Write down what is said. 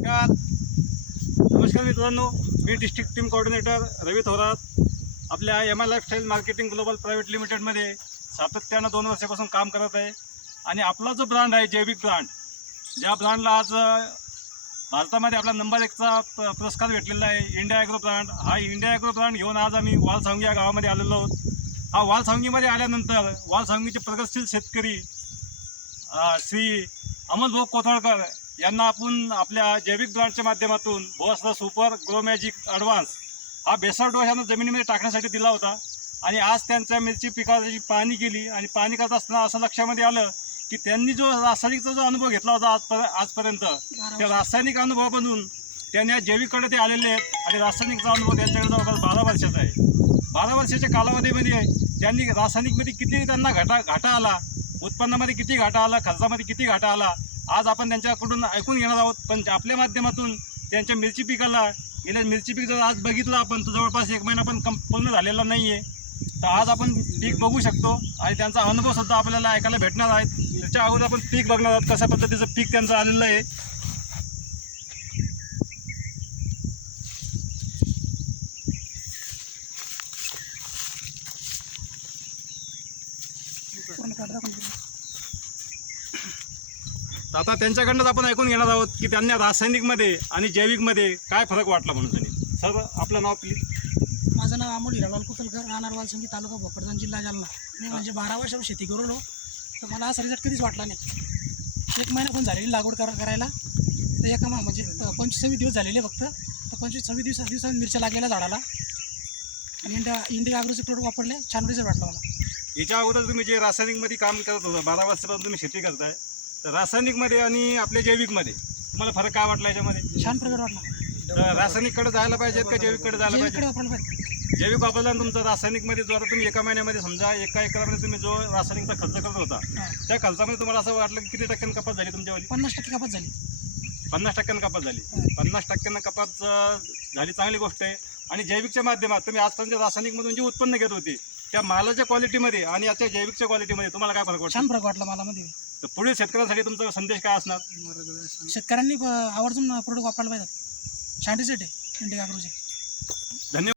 नमस्कार मित्रांनो, मी district team coordinator Ravi Thorat आपल्या M I lifestyle marketing global private लिमिटेडमध्ये सातत्यानं 2 वर्षापासून काम करत आहे. आणि आपला जो ब्रँड आहे जैविक ब्रँड, ज्या ब्रँडला आज भारतामध्ये आपला नंबर 1चा पुरस्कार भेटलेला आहे इंडिया ॲग्रो ब्रँड. हा इंडिया ॲग्रो ब्रँड घेऊन आज आम्ही वालसावंगी या गावामध्ये आलेलो आहोत. हा वालसावंगीमध्ये आल्यानंतर वालसावंगीचे प्रगतशील शेतकरी श्री अमोलभाऊ कोथळकर यांना आपण आपल्या जैविक ब्रँडच्या माध्यमातून बोअस्ट्रा सुपर ग्रो मॅजिक ॲडव्हान्स हा बेसळ डोस यांना जमिनीमध्ये टाकण्यासाठी दिला होता. आणि आज त्यांच्या मिरची पिकाची पाहणी केली आणि पाहणी करत असताना असं लक्षामध्ये आलं की त्यांनी जो रासायनिकचा जो अनुभव घेतला होता आजपर्यंत, त्या रासायनिक अनुभवामधून त्यांनी आज जैविककडे ते आलेले आहेत. आणि रासायनिकचा अनुभव त्यांच्याकडे जवळपास 12 वर्षाचा आहे. 12 वर्षाच्या कालावधीमध्ये त्यांनी रासायनिकमध्ये किती त्यांना घाटा आला, उत्पन्नामध्ये किती घाटा आला, खर्चामध्ये किती घाटा आला, आज आपण त्यांच्याकडून ऐकून घेणार आहोत. पण आपल्या माध्यमातून त्यांच्या मिरची पिकाला गेल्या मिरची पीक जर आज बघितलं आपण तर जवळपास 1 महिना पण पूर्ण झालेला नाही आहे. तर आज आपण पीक बघू शकतो आणि त्यांचा अनुभवसुद्धा आपल्याला ऐकायला भेटणार आहे. त्याच्या अगोदर आपण पीक बघणार आहोत, कशा पद्धतीचं पीक त्यांचं आलेलं आहे. आता त्यांच्याकडनंच आपण ऐकून घेणार आहोत की त्यांना रासायनिकमध्ये आणि जैविकमध्ये काय फरक वाटला म्हणून. त्यांनी सर आपलं नाव प्लीज. माझं नाव अमोल हिरालाल कुतलकर, राहणार वालसंगी, तालुका भोकरदन, जिल्हा जालना. मी म्हणजे 12 वर्षापासून शेती करू तर मला असा रिझल्ट कधीच वाटला नाही. 1 महिना पण झालेली लागवड करायला तर एका म्हणजे 25-26 दिवस झालेले फक्त. तर 25-26 दिवसात मिरच्या लागलेल्या झाडाला. आणि इंडिया ॲग्रोचे प्रोडक्ट वापरले, छान रिझल्ट वाटला मला. याच्या अगोदर तुम्ही जे रासायनिकमध्ये काम करत होता 12 वर्षापासून तुम्ही शेती करताय, तर रासायनिकमध्ये आणि आपल्या जैविकमध्ये तुम्हाला फरक काय वाटला याच्यामध्ये? छान प्रकार वाटला. तर रासायनिककडे जायला पाहिजेत का जैविककडे जायला पाहिजे? वापरलं पाहिजे. जैविक वापरल्यानं तुमचा रासायनिकमध्ये जो आता तुम्ही एका महिन्यामध्ये समजा एका एकरामध्ये तुम्ही जो रासायनिकचा खर्च करत होता त्या खर्चामध्ये तुम्हाला असं वाटलं की किती टक्क्यांनी कपात झाली तुमच्यावाली? 50% कपात झाली. 50% कपात झाली. 50% कपात झाली, चांगली गोष्ट आहे. आणि जैविकच्या माध्यमात तुम्ही आजपर्यंत रासायनिकमधून जे उत्पन्न घेत होते त्या मालाच्या क्वालिटीमध्ये आणि याच्या जैविकच्या क्वालिटीमध्ये तुम्हाला काय फरक वाटला? छान फरक वाटला मला मध्ये. तर पुढील शेतकऱ्यांसाठी तुमचा संदेश काय असणार? शेतकऱ्यांनी आवर्जून प्रोडक्ट वापरायला पाहिजे. छान रिझल्ट आहे इंडिया ॲग्रोचे. धन्यवाद.